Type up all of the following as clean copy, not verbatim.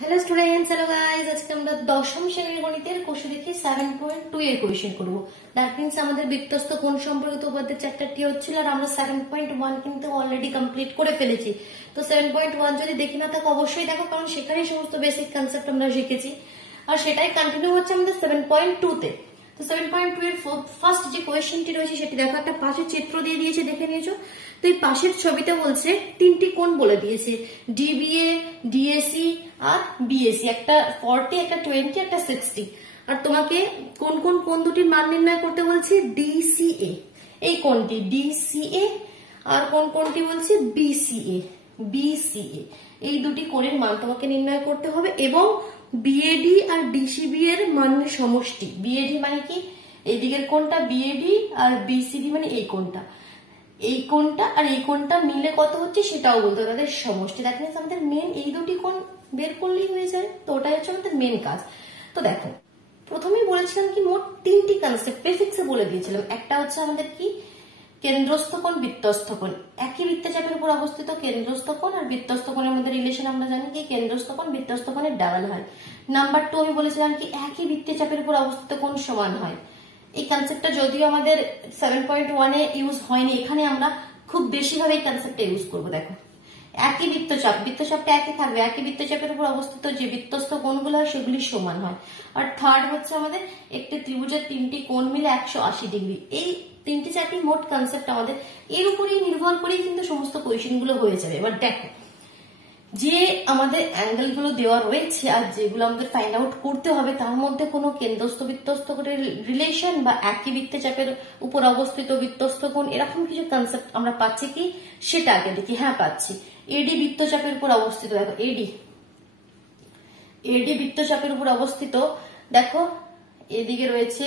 Hello students, hello guys. আজকে আমরা দশম শ্রেণীর গণিতের কোষে দেখি 7.2 এর কোয়েশ্চেন করব। দ্যাট মিন্স আমাদের বৃত্তস্থ কোণ সম্পর্কিত উপাদ্যের চ্যাপ্টারটি হচ্ছিল আর আমরা 7.1 কিন্তু অলরেডি কমপ্লিট করে ফেলেছি। তো 7.1 যদি দেখি না থাকো অবশ্যই দেখো, কারণ সেখানেই সমস্ত বেসিক কনসেপ্ট আমরা শিখেছি আর সেটাই কন্টিনিউ হচ্ছে আমাদের 7.2 তে। তো 7.2 এর ফার্স্ট যে কোয়েশ্চেনটি রয়েছে সেটি দেখো, একটা পাশের চিত্র দিয়ে দিয়েছে, দেখে নিয়েছো। তো এই পাশের ছবিতে বলছে তিনটি কোণ বলে দিয়েছে, ডিবিএ, ডিএসি আর বিএসি, একটা 40, একটা 20, একটা 60। আর তোমাকে কোন কোন কোণ দুটির মান নির্ণয় করতে বলছে, ডিসিএ, এই কোণটি ডিসিএ আর কোন কোণটি বলছে বিসিএ, বিসিএ, এই দুটি কোণের মান তোমাকে নির্ণয় করতে হবে এবং বিএডি আর ডিসিবি এর মানের সমষ্টি। বিএডি মানে কি, এই দিকের কোণটা বিএডি আর বিসিডি মানে এই কোণটা, এই কোণটা আর এই কোণটা মিলে কত হচ্ছে সেটাও বলতে হবে, তাদের সমষ্টি। দ্যাট মিন্স আমাদের মেন এই দুটি কোণ বের করলেই হয়ে যায়। তো ওটাই হচ্ছে আমাদের মেন কাজ। তো দেখো, প্রথমেই বলেছিলাম কি মোট তিনটি কনসেপ্ট প্রিফিক্সে বলে দিয়েছিলাম। একটা হচ্ছে আমাদের কি, কেন্দ্রস্থ কোণ, বৃত্তস্থ কোণ। একই বৃত্তচাপের উপর অবস্থিত কেন্দ্রস্থ কোণ আর বৃত্তস্থ কোণের মধ্যে রিলেশন আমরা জানি কি, কেন্দ্রস্থ কোণ বৃত্তস্থ কোণের ডাবল হয়। নাম্বার 2 আমি বলেছিলাম কি, একই বৃত্তচাপের উপর অবস্থিত কোণ সমান হয়। এই কনসেপ্টটা যদিও আমাদের 7.1 এ ইউজ হয়নি, এখানে আমরা খুব বেশি ভাবে এই কনসেপ্টটা ইউজ করবো। দেখো, একই বৃত্তচাপ, বৃত্তচাপটা একই থাকবে, একই বৃত্তচাপের উপর অবস্থিত যে বৃত্তস্থ কোণগুলো হয় সেগুলি সমান হয়। আর থার্ড হচ্ছে আমাদের একটি ত্রিভুজের তিনটি কোণ মিলে 180 ডিগ্রি। এই তিনটি চারটি মোট কনসেপ্ট আমাদের, এর উপরেই নির্ভর করেই কিন্তু সমস্ত কোয়েশ্চেন গুলো হয়ে যাবে। এবার দেখো, যে আমাদের অ্যাঙ্গেল গুলো দেওয়া রয়েছে আর যেগুলো আমাদের ফাইন্ড আউট করতে হবে তার মধ্যে কোনো কেন্দ্রস্থ বৃত্তস্থ কোণের রিলেশন বা একই বৃত্তচাপের উপর অবস্থিত বৃত্তস্থ কোণ, এরকম কিছু কনসেপ্ট আমরা পাচ্ছি কি সেটা আগে দেখি। হ্যাঁ, পাচ্ছি। এডি বৃত্তচাপের উপর অবস্থিত, দেখো এডি, এডি বৃত্তচাপের উপর অবস্থিত। দেখো এদিকে রয়েছে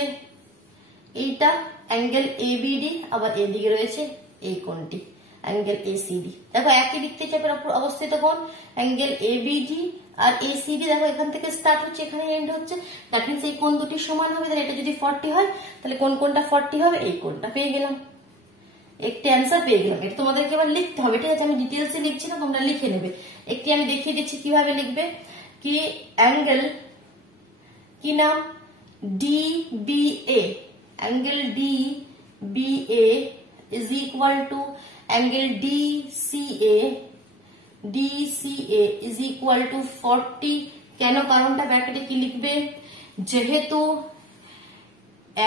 এইটা অ্যাঙ্গেল এবিডি, আবার এদিকে রয়েছে এই কোণটি অ্যাঙ্গেল এসিডি। দেখো একই বৃত্তচাপের উপর অবস্থিত কোণ অ্যাঙ্গেল এবিডি আর এসিডি। দেখো এখান থেকে স্টার্ট হচ্ছে, এখানে এন্ড হচ্ছে। দ্যাট মিন্স এই কোণ দুটি সমান হবে। তাহলে এটা যদি 40 হয় তাহলে কোন কোণটা 40 হবে, এই কোণটা পেয়ে গেলাম, একটি অ্যান্সার পেয়ে গেলাম। এটা তোমাদেরকে এবার লিখতে হবে, ঠিক আছে? আমি ডিটেলসে লিখছি না, তোমরা লিখে নেবে। একটি আমি দেখিয়ে দিচ্ছি কিভাবে লিখবে। কি অ্যাঙ্গেল, কি নাম, DBA, angle DBA is equal to angle DCA, DCA is equal to 40। কেন, কারণটা ব্র্যাকেটে কি লিখবে, যেহেতু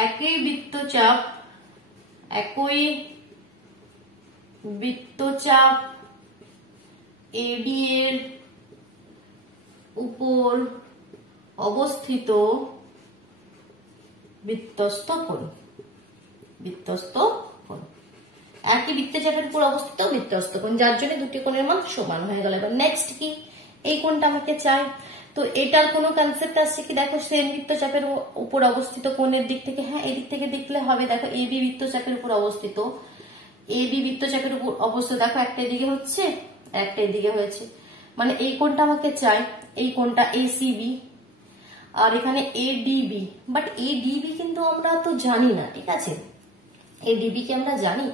একই বৃত্তচাপ, একই বৃত্তচাপ এডি এর উপর অবস্থিত বৃত্তস্থ কোণ, বৃত্তস্থ কোণ, একই বৃত্তচাপের উপর অবস্থিত বৃত্তস্থ কোণ, যার জন্য দুটি কোণের মান সমান হয়ে গেল। এবার নেক্সট কি, এই কোণটা আমাকে চাই। তো এটার কোনো কনসেপ্ট আসছে কি, দেখো সেম বৃত্তচাপের উপর অবস্থিত কোণের দিক থেকে, হ্যাঁ এই দিক থেকে দেখলে হবে। দেখো এবি বৃত্তচাপের উপর অবস্থিত, এবি বৃত্তচাপের উপর অবস্থিত, দেখো একটা এদিকে হচ্ছে একটা এদিকে হয়েছে, মানে এই কোণটা আমাকে চাই, এই কোণটা এসিবি আর এখানে এডিবি। বাট এডিবি কিন্তু আমরা তো জানি না, ঠিক আছে? এডিবি কি আমরা জানি,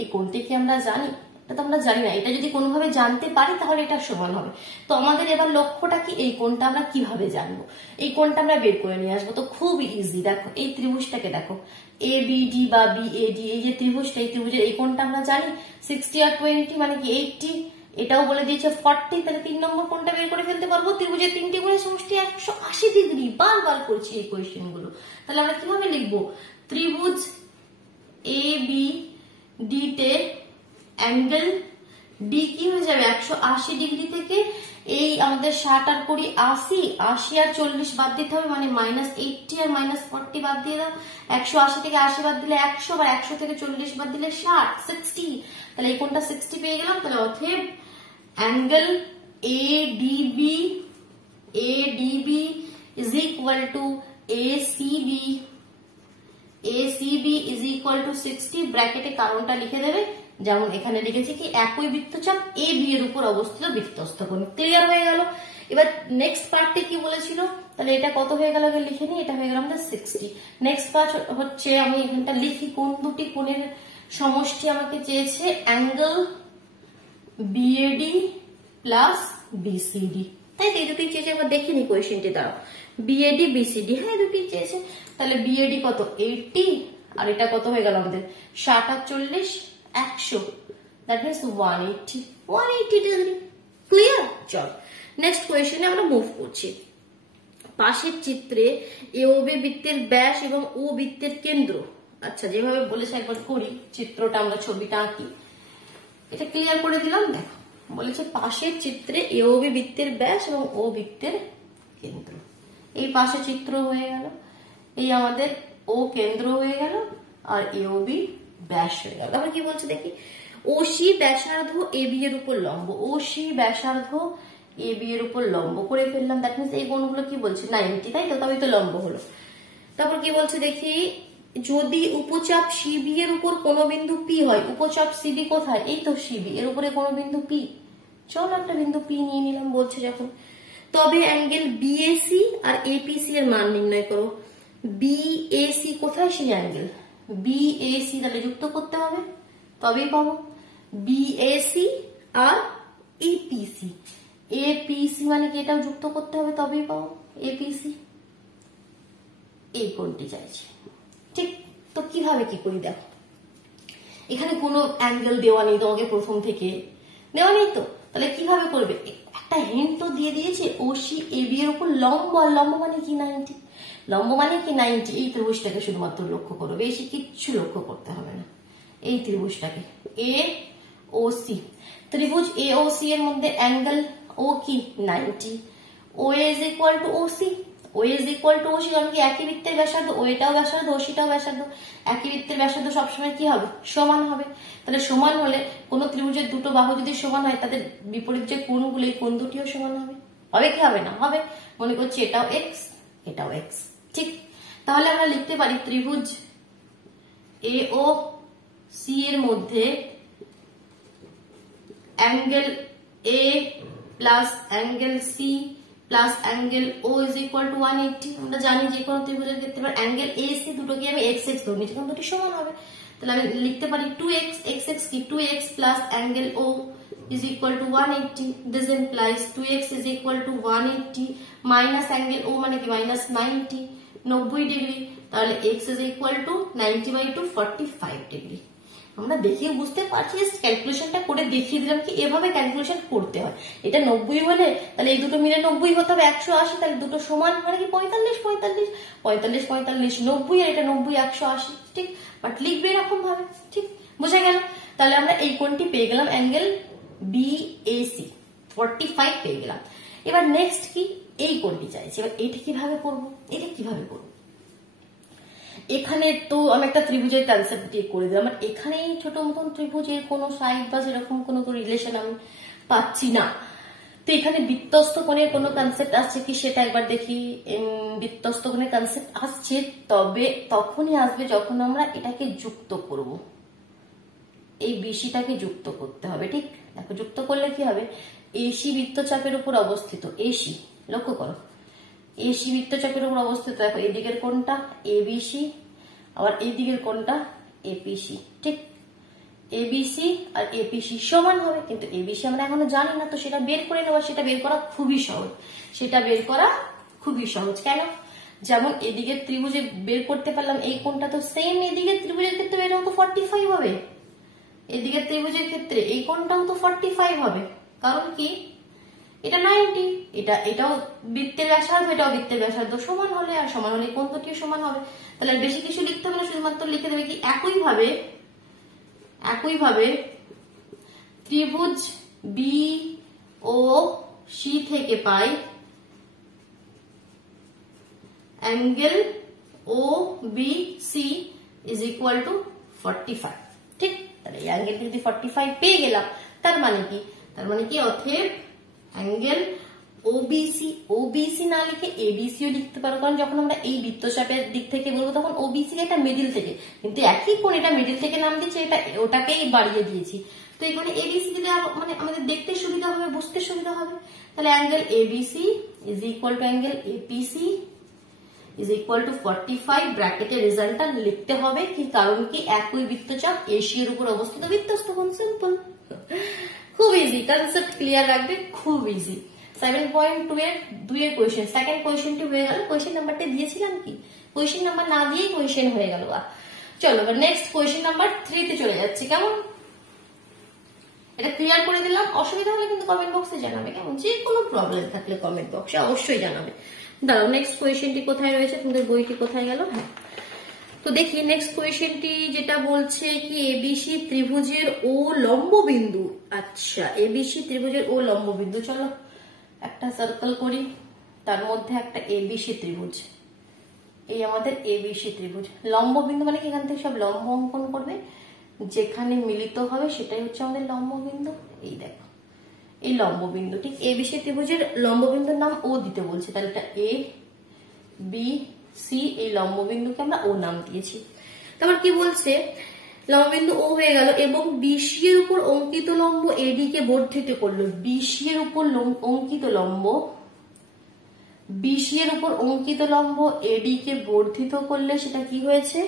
এই কোণটি কি আমরা জানি, এটা তো আমরা জানি না। এটা যদি কোনোভাবে জানতে পারি তাহলে এটা সমান হবে। তো আমাদের এবার লক্ষ্যটা কি, এই কোণটা আমরা কিভাবে জানবো, এই কোণটা আমরা বের করে নিয়ে আসবো। তো খুব ইজি, দেখো এই ত্রিভুজটাকে দেখো, এবিডি বা বিএডি, এই যে ত্রিভুজটা, এই ত্রিভুজের এই কোণটা আমরা জানি 60 আর 20 মানে কি 80। এটাও বলে দিয়েছে 40, তাহলে 3 নম্বর কোণটা বের করে ফেলতে পারবো। ত্রিভুজের তিনটি কোণের সমষ্টি 180 ডিগ্রি। বারবার করছি এই কোয়েশ্চেন গুলো, তাহলে আমরা কিভাবে লিখবো, ত্রিভুজ এ বি ডি তে অ্যাঙ্গেল ডি কি হয়ে যাবে 180 ডিগ্রি থেকে এই আমাদের 60 আর 20 80, 80 আর 40 বাদ দিতে হবে, মানে -80 আর -40 বাদ দিয়ে দাও। 180 থেকে 80 বাদ দিলে 100, আর 100 থেকে 40 বাদ দিলে 60। তাহলে এই কোণটা 60 পেয়ে গেলাম। তাহলে অতএব angle ADB, ADB is equal two ACB, ACB is equal two 60। ব্র্যাকেটে কারণটা লিখে দেবে, যেমন এখানে লিখেছি কি একই বৃত্তচাপ এ বি এর উপর অবস্থিত বৃত্তস্থ কোণ। ক্লিয়ার হয়ে গেল। এবার নেক্সট পার্টে কি বলেছিল, তাহলে এটা কত হয়ে গেল লিখে নি, এটা হয়ে গেল আমাদের 60। নেক্সট পার্ট হচ্ছে, আমি এখানটা লিখি, কোন দুটি কোণের সমষ্টি আমাকে চেয়েছে, অ্যাঙ্গেল বিএডি প্লাস বিসিডি। তাই তো এই দুটি চেয়েছে, একবার দেখে নি কোয়েশ্চেনটি দাঁড়াও। বিএডি বিসিডি, হ্যাঁ দুটি চেয়েছে। তাহলে বিএডি কত 80 আর এটা কত হয়ে গেল আমাদের 60 আর 40 100, দ্যাট মিনস 180 ডিগ্রি। ক্লিয়ার? চল নেক্সট কোয়েশ্চেনে আমরা মুভ করছি। পাশের চিত্রে এওবি বৃত্তের ব্যাস এবং ও বৃত্তের কেন্দ্র, আচ্ছা যেভাবে বলেছে একবার করি চিত্রটা, আমরা ছবিটা আঁকি, এটা ক্লিয়ার করে দিলাম। দেখো বলেছে পাশের চিত্রে এওবি বৃত্তের ব্যাস এবং ও বৃত্তের কেন্দ্র। এই পাশে চিত্র হয়ে গেল, এই আমাদের ও কেন্দ্র হয়ে গেল আর এওবি ব্যাস হয়ে গেল। তারপর কি বলছে দেখি, ওসি ব্যাসার্ধ এবি এর উপর লম্ব, ওসি ব্যাসার্ধ এবি এর উপর লম্ব করে ফেললাম। দ্যাট মিনস এই কোণগুলো কি বলছে 90, তাই তো, তবেই তো লম্ব হলো। তারপর কি বলছে দেখি, যদি উপচাপ সিবি এর উপর কোন বিন্দু পি হয়, উপচাপ সিবি কোথায়, এই তো সিবি এর উপরে কোন বিন্দু পি, চল একটা বিন্দু পি নিয়ে নিলাম বলছে যখন, তবে অ্যাঙ্গেল বিএসি আর এপিসি এর মান নির্ণয় করো। বিএসি কোথায়, সেই অ্যাঙ্গেল বিএসি, তাহলে যুক্ত করতে হবে তবেই পাবো। বিএসি আর এপিসি, এপিসি মানে কি এটাও যুক্ত করতে হবে তবেই পাবো এপিসি। এই কোণটি চাইছে, ঠিক তো কিভাবে কি করি দেখো, এখানে কোনো অ্যাঙ্গেল দেওয়া নেই তোমাকে, প্রথম থেকে দেওয়া নেই তো, তাহলে কিভাবে করবে, একটা হিন্ট তো দিয়ে দিয়েছে, ওসি এবি এর উপর লম্ব, আর লম্ব মানে কি 90, লম্ব মানে কি 90। এই ত্রিভুজটাকে শুধুমাত্র লক্ষ্য করো, বেশি কিচ্ছু লক্ষ্য করতে হবে না। এই ত্রিভুজটাকে এ ও সি, ত্রিভুজ এ ও সি এর মধ্যে অ্যাঙ্গেল ও কি 90, O is equal to O C, O is equal to O C, কারণ কি একই বৃত্তের ব্যাসার্ধ, ও এটাও ব্যাসার্ধ ও সিটাও ব্যাসার্ধ, একই বৃত্তের ব্যাসার্ধ সবসময় কি হবে, সমান হবে। তাহলে সমান হলে কোন ত্রিভুজের দুটো বাহু যদি সমান হয়, তাদের বিপরীত যে কোণগুলো, এই কোণ দুটিও সমান হবে। হবে কি হবে না, হবে। মনে করছি এটাও এক্স এটাও এক্স, ঠিক। তাহলে আমরা লিখতে পারি ত্রিভুজ এ ও সি এর মধ্যে angle A plus angle C plus angle O is equal to 180। আমরা জানি যে কোনো ত্রিভুজের ক্ষেত্রে অ্যাঙ্গেল এ সি দুটোকে আমি এক্স এক্স ধরে নিচ্ছি, কারণ দুটি সমান হবে। তাহলে আমি লিখতে পারি 2x, এক্স এক্স কি 2x plus angle O is equal to 180. This implies 2x is equal to 180 minus angle O মানে কি minus 90 ডিগ্রি। তাহলে x is equal to 90 by 2 45 degree. আমরা দেখিয়ে বুঝতে পারছি, ক্যালকুলেশনটা করে দেখিয়ে দিলাম কি এভাবে ক্যালকুলেশন করতে হয়। এটা 90 হলে তাহলে এই দুটো মিলে 90 হতে হবে 180, তাহলে দুটো সমান মানে কি 45 45 45 45 90, আর এটা 90 180, ঠিক। বাট লিখবে এরকম ভাবে, ঠিক বোঝা গেল। তাহলে আমরা এই কোণটি পেয়ে গেলাম অ্যাঙ্গেল বিএসি 45 পেয়ে গেলাম। এবার নেক্সট কি, এই কোণটি চাইছি, এবার এটা কিভাবে করব, এটা কিভাবে করব। এখানে তো আমি একটা ত্রিভুজের কনসেপ্ট দিয়ে করে দিলাম, আর এখানে ছোট মতন ত্রিভুজের কোনো সাইড বা সেরকম কোনো রিলেশন আমি পাচ্ছি না। তো এখানে বৃত্তস্থ কোণের কোনো কনসেপ্ট আসছে কি সেটা একবার দেখি। বৃত্তস্থ কোণের কনসেপ্ট আসছে, তবে তখনই আসবে যখন আমরা এটাকে যুক্ত করব, এই বিসিটাকে যুক্ত করতে হবে, ঠিক। দেখো যুক্ত করলে কি হবে, এসি বৃত্তচাপের উপর অবস্থিত, এসি লক্ষ্য করো, এসি বৃত্তচাপের উপর অবস্থিত। দেখো এই দিকের কোণটা এবিসি, আবার এই দিকের কোণটা এপিসি, ঠিক। এবিসি আর এপিসি সমান হবে, কিন্তু এবিসি আমরা এখনো জানি না, তো সেটা বের করে নেওয়া, সেটা বের করা খুবই সহজ, সেটা বের করা খুবই সহজ। কেন, যেমন এদিকের ত্রিভুজে বের করতে পারলাম এই কোণটা, তো সেম এদিকের ত্রিভুজের ক্ষেত্রে এটাও তো 45 হবে, এদিকের ত্রিভুজের ক্ষেত্রে এই কোণটাও তো 45 হবে, কারণ কি এটা 90, এটাও বৃত্তের ব্যাসার্ধ, এটাও বৃত্তের ব্যাসার্ধ, সমান হলে আর সমান হলে কোণ দুটিও সমান হবে। তাহলে বেশি কিছু লিখতে হবে না, শুধুমাত্র লিখে দেবে কি একইভাবে ত্রিভুজ বি ও সি থেকে পাই angle O B C is equal to 45, ঠিক। তাহলে এই অ্যাঙ্গেলটি যদি 45 পেয়ে গেলাম, তার মানে কি অতএব অ্যাঙ্গেল ওবিসি, ওবিসি না লিখে এবিসিও লিখতে পারো, কারণ যখন আমরা এই বৃত্তচাপের দিক থেকে বলবো তখন ওবিসি এটা মিডিল থেকে, কিন্তু একই কোণ এটা মিডিল থেকে নাম দিচ্ছে, এটা ওটাকেই বাড়িয়ে দিয়েছি। তো এই কোণে এবিসি দিলে মানে আমাদের দেখতে সুবিধা হবে, বুঝতে সুবিধা হবে। তাহলে angle ABC is equal to angle APC is equal to 45, ব্র্যাকেটের রেজাল্টটা লিখতে হবে কি, কারণ কি একই বৃত্তচাপ এসি এর উপর অবস্থিত বৃত্তস্থ কোণ, সিম্পল, খুব ইজি, কনসেপ্ট ক্লিয়ার রাখবে, খুব ইজি। 7.2 এর 2 এর কোয়েশ্চেন, সেকেন্ড কোয়েশ্চেনটি হয়ে গেল। কোয়েশ্চেন নাম্বারটা দিয়েছিলাম কি, কোয়েশ্চেন নাম্বার না দিয়েই কোয়েশ্চেন হয়ে গেল। চলো এবার নেক্সট কোয়েশ্চেন নাম্বার 3 তে চলে যাচ্ছি। কেমন, এটা ক্লিয়ার করে দিলাম। অসুবিধা হলে কিন্তু কমেন্ট বক্সে জানাবে, কেমন, যে কোনো প্রবলেম থাকলে কমেন্ট বক্সে অবশ্যই জানাবে। দাঁড়াও, নেক্সট কোয়েশ্চেনটি কোথায় রয়েছে, তোমাদের বইটি কোথায় গেল? হ্যাঁ, তো দেখি নেক্সট কোয়েশ্চেনটি যেটা বলছে কি এবিসি ত্রিভুজের ও লম্ব বিন্দু। আচ্ছা, এবিসি ত্রিভুজের ও লম্ব বিন্দু, চলো একটা সার্কেল করি, তার মধ্যে একটা এবিসি ত্রিভুজ। এই আমাদের এবিসি ত্রিভুজ, লম্ব বিন্দু মানে কি এখান থেকে সব লম্ব অঙ্কন করবে, যেখানে মিলিত হবে সেটাই হচ্ছে আমাদের লম্ব বিন্দু। এই দেখো এই লম্ব বিন্দু, ঠিক এবিসি ত্রিভুজের লম্ব বিন্দুর নাম ও দিতে বলছে, তাহলে এটা এ বি সি, এই লম্ব বিন্দুকে আমরা ও নাম দিয়েছি। তারপর কি বলছে, লম্ববিন্দু ও হয়ে গেল এবং বিসি এর উপর অঙ্কিত লম্ব এডি কে বর্ধিত করলো। বিসি এর উপর অঙ্কিত লম্ব, বিসি এর উপর অঙ্কিত লম্ব এডি কে বর্ধিত করলে সেটা কি হয়েছে,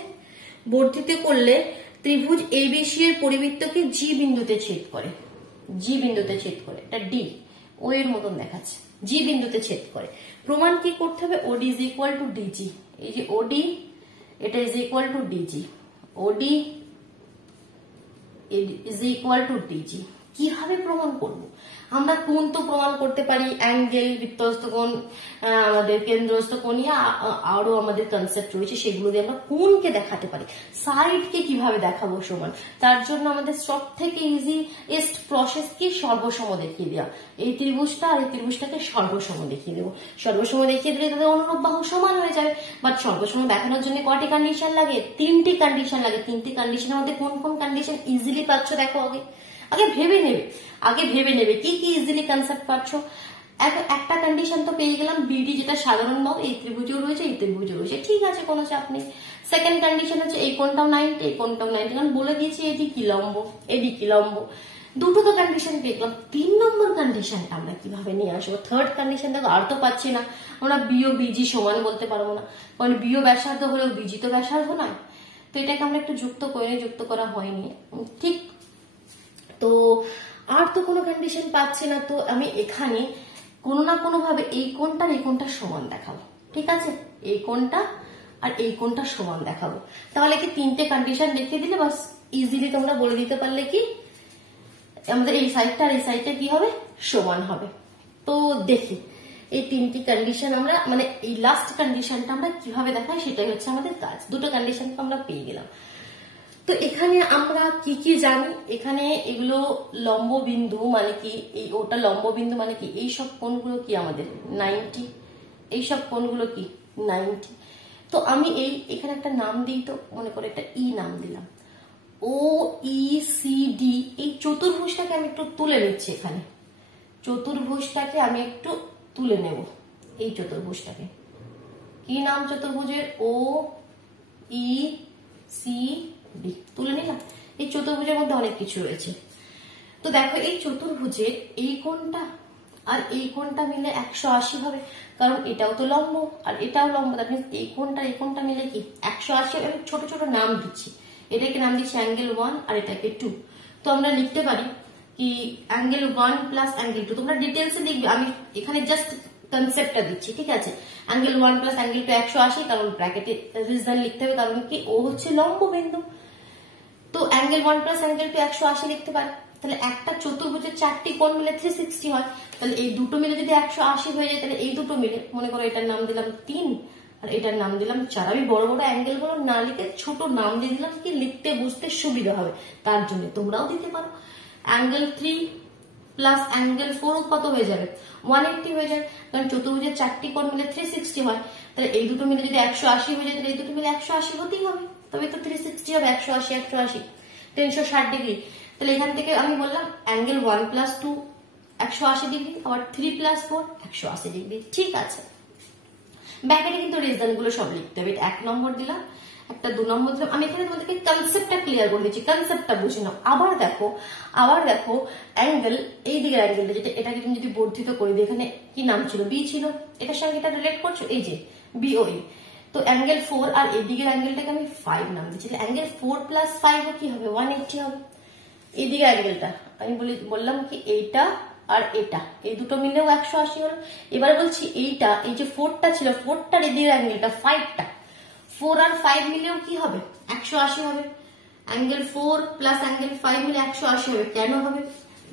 বর্ধিত করলে ত্রিভুজ এবিসি এর পরিবৃত্তকে জি বিন্দুতে ছেদ করে। জি বিন্দুতে ছেদ করে, এটা ডি ও এর মতন দেখাচ্ছে, জি বিন্দুতে ছেদ করে। প্রমাণ কি করতে হবে, ওডি ইজ ইকুয়াল টু ডিজি। এই যে ওডি, এটা is equal to DG, OD is equal to DG. কিভাবে প্রমাণ করব, আমরা কোণ তো প্রমাণ করতে পারি, অ্যাঙ্গেল, বৃত্তস্থ কোণ, আমাদের কেন্দ্রস্থ কোণ, আরো আমাদের কনসেপ্ট রয়েছে, সেগুলো দিয়ে আমরা কোণকে দেখাতে পারি। সাইডকে কিভাবে দেখাবো সমান, তার জন্য আমাদের সব থেকে ইজিয়েস্ট প্রসেস কি, সর্বসম দেখিয়ে দেওয়া। এই ত্রিভুজটা আর এই ত্রিভুজটাকে সর্বসম দেখিয়ে দেবো। সর্বসম দেখিয়ে দিলে তাদের অনুরূপ বাহু সমান হয়ে যাবে। বাট সর্বসম দেখানোর জন্য কয়টি কন্ডিশন লাগে, 3টি কন্ডিশন লাগে। 3টি কন্ডিশনের মধ্যে কোন কোন কন্ডিশন ইজিলি পাচ্ছ দেখো, আগে ভেবে নেবে, আগে ভেবে নেবে কি কি ইজিলি কনসেপ্ট পাচ্ছ। একটা কন্ডিশন তো পেয়ে গেলাম, বিডি যেটা সাধারণ বাহু, এই ত্রিভুজেও রয়েছে এই ত্রিভুজেও রয়েছে, ঠিক আছে, কোনো চাপ নেই। সেকেন্ড কন্ডিশন হচ্ছে এই কোণটাও 90, এই কোণটাও 90, কারণ বলে দিয়েছি এডি কি লম্ব, এডি কি লম্ব। দুটো তো কন্ডিশন পেয়ে গেলাম। 3 নম্বর কন্ডিশনটা আমরা কিভাবে নিয়ে আসবো, থার্ড কন্ডিশন দেখো, আর তো পাচ্ছি না আমরা, বিও বিজি সমান বলতে পারবো না, কারণ বিও ব্যাসার্ধ হলেও বিজি তো ব্যাসার্ধ নয়। তো এটাকে আমরা একটু যুক্ত করে, যুক্ত করা হয়নি, ঠিক। তো আর তো কোনো কন্ডিশন পাচ্ছি না, তো আমি এখানে কোনো না কোনো ভাবে এই কোণটা এই কোণটা সমান দেখাবো, ঠিক আছে, এই কোণটা আর এই কোণটা সমান দেখাবো। তাহলে কি 3টে কন্ডিশন দেখিয়ে দিলে বাস ইজিলি তোমরা বলে দিতে পারলে কি আমাদের এই সাইডটা আর এই সাইডটা কি হবে, সমান হবে। তো দেখি এই 3টি কন্ডিশন আমরা, মানে এই লাস্ট কন্ডিশনটা আমরা কিভাবে দেখাই, সেটাই হচ্ছে আমাদের কাজ। দুটো কন্ডিশন আমরা পেয়ে গেলাম। তো এখানে আমরা কি কি জানি, এখানে এগুলো লম্ব বিন্দু মানে কি, এই ওটা লম্ব বিন্দু মানে কি, এই সব কোণগুলো কি আমাদের 90, এই সব কোণগুলো কি 90। তো আমি এখানে একটা নাম দিই, তো মনে করে একটা ই নাম দিলাম, ও ই সি ডি। এই চতুর্ভুজটাকে আমি একটু তুলে নিচ্ছি, এখানে চতুর্ভুজটাকে আমি একটু তুলে নেব। এই চতুর্ভুজটাকে কি নাম, চতুর্ভুজের ও ই সি ডি তুলে নিলাম। এই চতুর্ভুজের মধ্যে অনেক কিছু রয়েছে। তো দেখো এই চতুর্ভুজের এই কোণটা আর এই কোণটা মিলে 180 হবে, কারণ এটাও তো লম্ব আর এটাও লম্ব, দ্যাট মিন্স এই কোণটা মিলে কি 180। আমি ছোট ছোট নাম দিচ্ছি, এটাকে নাম দিচ্ছি অ্যাঙ্গেল 1 আর এটাকে 2। তো আমরা লিখতে পারি কি অ্যাঙ্গেল 1 প্লাস অ্যাঙ্গেল 2, তোমরা ডিটেলসে লিখবে, আমি এখানে জাস্ট কনসেপ্টটা দিচ্ছি, ঠিক আছে। অ্যাঙ্গেল 1 প্লাস অ্যাঙ্গেল 2 180, কারণ ব্র্যাকেটে রিজন লিখতে হবে, কারণ কি ও হচ্ছে লম্ব বিন্দু। তো অ্যাঙ্গেল 1 প্লাস অ্যাঙ্গেল 2 180 লিখতে পারি। তাহলে একটা চতুর্ভুজের 4টি কোণ মিলে 360 হয়, তাহলে এই দুটো মিলে যদি 180 হয়ে যায়, তাহলে এই দুটো মিলে মনে করো এটার নাম দিলাম 3 আর এটার নাম দিলাম 4। আমি বড় বড় অ্যাঙ্গেল গুলো না লিখে ছোট নাম দিয়ে দিলাম, কি লিখতে বুঝতে সুবিধা হবে তার জন্য। তোমরাও দিতে পারো অ্যাঙ্গেল 3 প্লাস অ্যাঙ্গেল 4 কত হয়ে যাবে, 180 হয়ে যাবে, কারণ চতুর্ভুজের 4টি কোণ মিলে 360 হয়। তাহলে এই দুটো মিলে যদি 180 হয়ে যায়, তাহলে এই দুটো মিলে 180 হতেই হবে, তবে তো 360 হবে, 180 180 360 ডিগ্রি। তাহলে এখান থেকে আমি বললাম অ্যাঙ্গেল 1 প্লাস 2 180 ডিগ্রি, আবার 3 প্লাস 4 180 ডিগ্রি, ঠিক আছে। ব্যাকেটে কিন্তু রিজন গুলো সব লিখতে হবে। 1 নম্বর দিলাম, একটা 2 নম্বর দিলাম। আমি এখানে তোমাদেরকে কনসেপ্টটা ক্লিয়ার করে দিচ্ছি, কনসেপ্টটা বুঝে নাও। আবার দেখো অ্যাঙ্গেল, এই দিকের অ্যাঙ্গেলটা যেটা, এটাকে তুমি যদি বর্ধিত করে দিই, এখানে কি নাম ছিল, বি ছিল, এটার সঙ্গে এটা রিলেট করছো, এই যে বিওই। তো অ্যাঙ্গেল 4 আর এই দিকের অ্যাঙ্গেলটাকে আমি 5 নাম দিচ্ছি। অ্যাঙ্গেল 4 প্লাস 5 কি হবে, 180 হবে। এই দিকের অ্যাঙ্গেলটা আমি বললাম কি এইটা আর এটা, এই দুটো মিলেও 180 হলো। এবার বলছি এইটা, এই যে 4টা ছিল, 4টার এদিকে অ্যাঙ্গেলটা 5টা, 4 আর 5 মিলেও কি হবে 180 হবে। অ্যাঙ্গেল 4 প্লাস অ্যাঙ্গেল 5 মিলে 180 হবে। কেন হবে?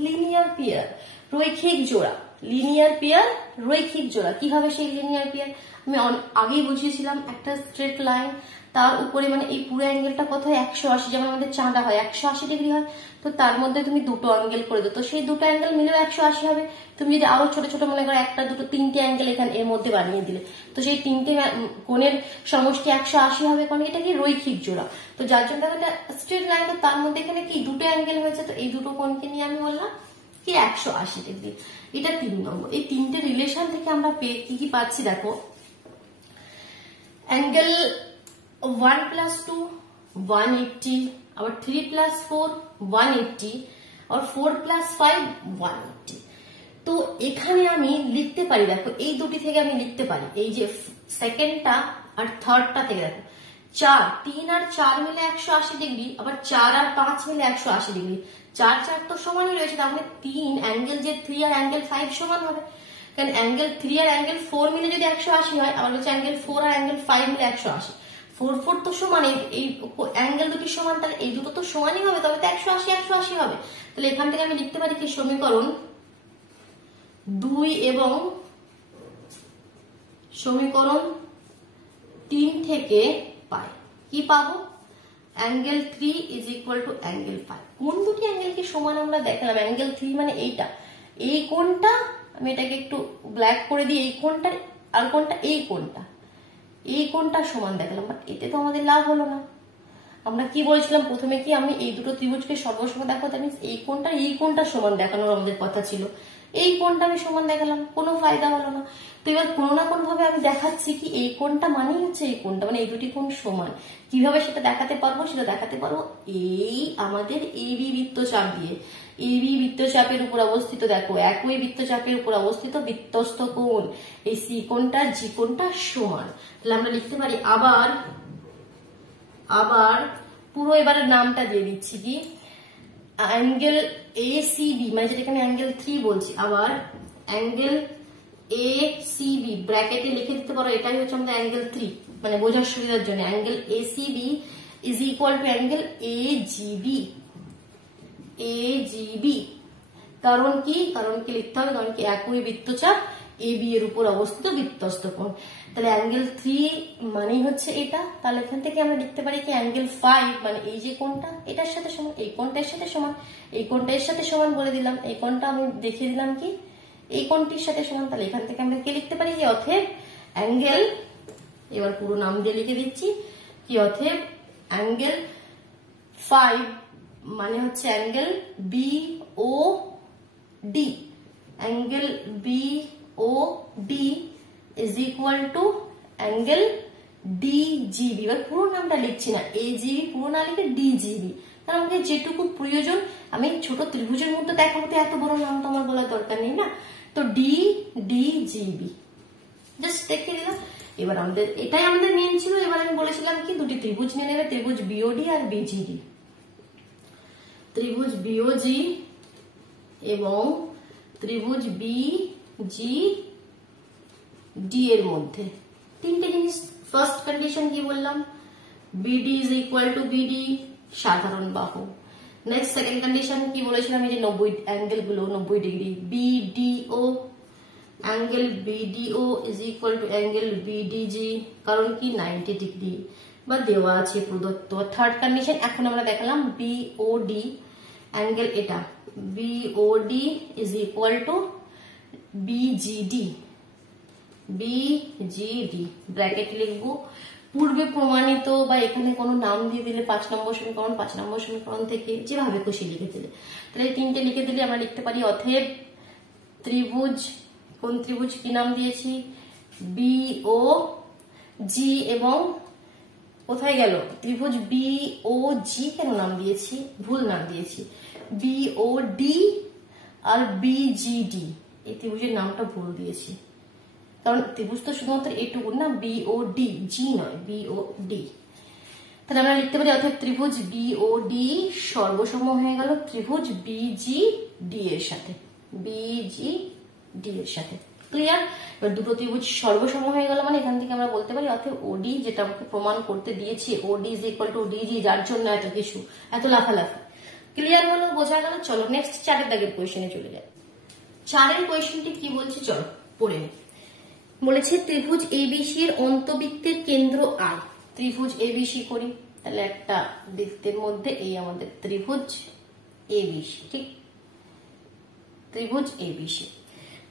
লিনিয়ার পেয়ার, রৈখিক জোড়া। লিনিয়ার পেয়ার, রৈখিক জোড়া। কি হবে সেই লিনিয়ার পেয়ার? আমি আগেই বুঝিয়েছিলাম, একটা স্ট্রেট লাইন, তার উপরে মানে এই পুরো অ্যাঙ্গেলটা কত হয় 180, যেমন আমাদের চাঁদা হয় 180 ডিগ্রি হয়, তো তার মধ্যে তুমি দুটো অ্যাঙ্গেল করে দাও, তো সেই দুটো অ্যাঙ্গেল মিলেও 180 হবে। তুমি যদি আরো ছোট ছোট মনে করো একটা দুটো তিনটে অ্যাঙ্গেল এখানে এর মধ্যে বানিয়ে দিলে, তো সেই তিনটে কোণের সমষ্টি 180 হবে, কারণ এটা কি রৈখিক জোড়া। তো যার জন্য একটা স্ট্রেট লাইন, তো তার মধ্যে এখানে কি দুটো অ্যাঙ্গেল হয়েছে, তো এই দুটো কোণকে নিয়ে আমি বললাম কি 180 ডিগ্রি। এটা 3 নম্বর। এই তিনটে রিলেশন থেকে আমরা কি কি পাচ্ছি দেখো, অ্যাঙ্গেল 1 plus 2 180, আবার 3 plus 4 180, আর 4 plus 5 180। তো এখানে আমি লিখতে পারি, দেখো এই দুটি থেকে আমি লিখতে পারি, এই যে সেকেন্ডটা আর থার্ডটা থেকে দেখো 4, 3 আর 4 মিলে 180 ডিগ্রি, আবার 4 আর 5 মিলে 180 ডিগ্রি। 4 4 তো সমানই রয়েছে, তার মানে 3 অ্যাঙ্গেল যে 3 আর অ্যাঙ্গেল 5 সমান হবে, কারণ অ্যাঙ্গেল 3 আর অ্যাঙ্গেল 4 মিলে যদি 180 হয়, আবার হচ্ছে অ্যাঙ্গেল 4 আর অ্যাঙ্গেল 5 মিলে 180। 4 4 তো সমান, এই অ্যাঙ্গেল দুটি সমান, তাহলে এই দুটো তো সমানই হবে, তবে তো 180 180 হবে। তাহলে এখান থেকে আমি লিখতে পারি কি সমীকরণ 2 এবং সমীকরণ 3 থেকে পাই কি পাবো, angle 3 is equal to angle 5। কোন দুটি অ্যাঙ্গেল কি সমান আমরা দেখালাম, অ্যাঙ্গেল 3 মানে এইটা, এই কোণটা, আমি এটাকে একটু ব্ল্যাক করে দিই, এই কোণটা আর কোণটা, এই কোণটা, এই কোণটা সমান দেখালাম, বাট এতে তো আমাদের লাভ হলো না। আমরা কি বলেছিলাম প্রথমে, কি আমি এই দুটো ত্রিভুজকে সর্বসম দেখাতে, আমি এই কোণটা সমান দেখানোর আমাদের কথা ছিল, এই কোণটা আমি সমান দেখালাম, কোনো ফায়দা হলো না। তো এবার কোনো না কোন ভাবে আমি দেখাচ্ছি কি এই কোণটা মানে হচ্ছে এই কোণটা, মানে এই দুটি কোণ সমান। কিভাবে সেটা দেখাতে পারবো, সেটা দেখাতে পারবো এই আমাদের এবি বৃত্তচাপ দিয়ে। এবি বৃত্তচাপের উপর অবস্থিত, দেখো একই বৃত্তচাপের উপর অবস্থিত বৃত্তস্থ কোণ, এই সি কোণটা জি কোণটা সমান। তাহলে আমরা লিখতে পারি আবার পুরো এবারে নামটা দিয়ে দিচ্ছি কি, অ্যাঙ্গেল এসিবি, মানে যেটাকে আমি অ্যাঙ্গেল 3 বলছি, আবার অ্যাঙ্গেল এসিবি ব্র্যাকেটে লিখে দিতে পারো, এটাই হচ্ছে আমাদের অ্যাঙ্গেল 3, মানে বোঝার সুবিধার জন্য। Angle ACB is equal to angle AGB. কারণ কি লিখতে হবে, কারণ কি একই বৃত্তচাপ এবি এর উপর অবস্থিত বৃত্তস্থ কোণ। তাহলে অ্যাঙ্গেল 3 মানে হচ্ছে এটা, তাহলে এখান থেকে আমরা লিখতে পারি কি অ্যাঙ্গেল 5 মানে এই যে কোণটা এটার সাথে সমান, এই কোণটা এর সাথে সমান, এই কোণটা এর সাথে সমান বলে দিলাম, এই কোণটা আমি দেখিয়ে দিলাম কি এই কোণটির সাথে সমান। তাহলে এখান থেকে আমরা কি লিখতে পারি, যে অতএব অ্যাঙ্গেল, এবার পুরো নাম দিয়ে লিখে দিচ্ছি কি, অতএব অ্যাঙ্গেল 5 মানে হচ্ছে angle BOD, angle BOD is equal to angle DGB। এবার পুরো নামটা লিখছি না, AGB পুরো না লিখে DGB, কারণ আমাকে যেটুকু প্রয়োজন আমি ছোট ত্রিভুজের মধ্যে দেখাবো, এত বড় নামটা আমার বলার দরকার নেই না, তো DGB জাস্ট দেখে দিলাম। এবার আমাদের এটাই আমাদের মেন ছিল। এবার আমি বলেছিলাম কি দুটি ত্রিভুজ নিয়ে নেবে, ত্রিভুজ BOD আর BGD। ত্রিভুজ BOG এবং ত্রিভুজ BGD এর মধ্যে তিনটে জিনিস। ফার্স্ট কন্ডিশন কি বললাম, BD is equal two BD সাধারণ বাহু। নেক্সট সেকেন্ড কন্ডিশন কি বলেছিলাম, এই যে 90 অ্যাঙ্গেল গুলো 90 degree, BDO angle BDO is equal to angle BDG, কারণ কি 90 ডিগ্রি বা দেওয়া আছে প্রদত্ত। থার্ড কন্ডিশন এখন আমরা দেখালাম BOD অ্যাঙ্গেল, এটা BOD is equal two BGD bracket লিখবো। পূর্বে প্রমাণিত বা এখানে কোনো নাম দিয়ে দিলে 5 নম্বর সমীকরণ থেকে যেভাবে খুশি লিখে দিলে, তাহলে এই তিনটে লিখে দিলে আমরা লিখতে পারি অতএব ত্রিভুজ, কোন ত্রিভুজ কি নাম দিয়েছি, BOG, এবং কোথায় গেল ত্রিভুজ BOG, কেন নাম দিয়েছি, ভুল নাম দিয়েছি, BOD আর BGD, এই ত্রিভুজের নামটা ভুল দিয়েছি, কারণ ত্রিভুজ তো শুধুমাত্র এইটুকু না, BOD, G নয়, BOD। তাহলে আমরা লিখতে পারি অর্থাৎ ত্রিভুজ BOD সর্বসম হয়ে গেল ত্রিভুজ BGD এর সাথে। বিজি ডি এর সাথে। ক্লিয়ার? এবার দুটো ত্রিভুজ সর্বসম হয়ে গেল, মানে এখান থেকে আমরা বলতে পারি অর্থাৎ ওডি, যেটা আমাকে প্রমাণ করতে দিয়েছি, ওডি ইজ ইকুয়াল টু ডিজি, যার জন্য এত কিছু, এত লাফালাফি। ক্লিয়ার হলো? বোঝা গেল? চলো নেক্সট 4 দাগের কোয়েশ্চেনে চলে যাই। 4 কোয়েশ্চেনটি কি বলছে চলো পড়ে নি। বলেছে ত্রিভুজ এবিসি এর অন্তবৃত্তের কেন্দ্র আই। ত্রিভুজ এবিসি করি, তাহলে একটা বৃত্তের মধ্যে এই আমাদের ত্রিভুজ এবিসি, ঠিক? ত্রিভুজ এবিসি।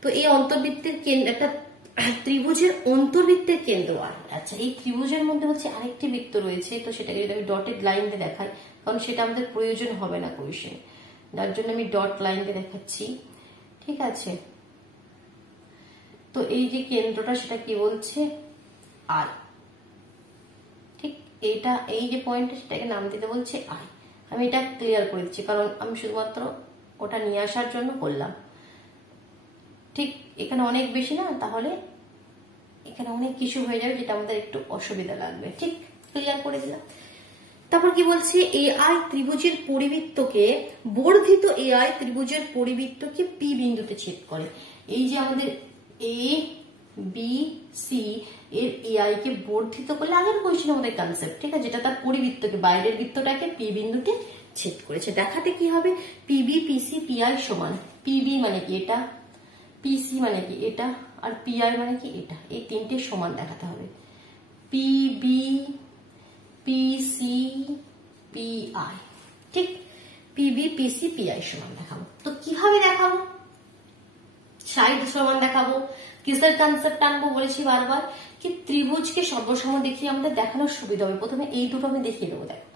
তো এই অন্তর্বৃত্তের কেন্দ্র, একটা ত্রিভুজের অন্তর্বৃত্তের কেন্দ্র আর। আচ্ছা, এই ত্রিভুজের মধ্যে হচ্ছে আরেকটি বৃত্ত রয়েছে, তো সেটাকে যদি আমি ডটেড লাইন দিয়ে দেখাই, কারণ সেটা আমাদের প্রয়োজন হবে না কোয়েশ্চেন, যার জন্য আমি ডট লাইন দিয়ে দেখাচ্ছি, ঠিক আছে? তো এই যে কেন্দ্রটা সেটা কি বলছে? আই, ঠিক? এইটা, এই যে পয়েন্টটা সেটাকে নাম দিতে বলছে আই। আমি এটা ক্লিয়ার করে দিচ্ছি, কারণ আমি শুধুমাত্র ওটা নিয়ে আসার জন্য করলাম, ঠিক? এখানে অনেক বেশি না, তাহলে এখানে অনেক কিছু হয়ে যাবে যেটা আমাদের একটু অসুবিধা লাগবে, ঠিক? ক্লিয়ার করে দিলাম। তারপর কি বলছে? এআই ত্রিভুজের পরিবৃত্তকে, বর্ধিত এআই ত্রিভুজের পরিবৃত্তকে পি বিন্দুতে ছেদ করে। এই যে আমাদের এ বি সি এর এআই কে বর্ধিত করলে, আগের কোয়েশ্চেন আমাদের কনসেপ্ট, ঠিক আছে, যেটা তার পরিবৃত্তকে, বাইরের বৃত্তটাকে পি বিন্দুতে ছেদ করেছে। দেখাতে কি হবে? পিবি পিসি পিআই সমান, পিবি মানে কি এটা, পিসি মানে কি এটা, আর পিআই মানে কি এটা, এই তিনটে সমান দেখাতে হবে। পিবি পিসি পিআই, ঠিক? পিবি পিসি পিআই সমান দেখাবো। তো কিভাবে দেখাবো? সাইড সমান দেখাবো। কিসের কনসেপ্ট আনবো বলেছি বারবার, কি ত্রিভুজকে সর্বসম দেখিয়ে আমাদের দেখানোর সুবিধা হবে। প্রথমে এই দুটো আমি দেখিয়ে দেবো। দেখো,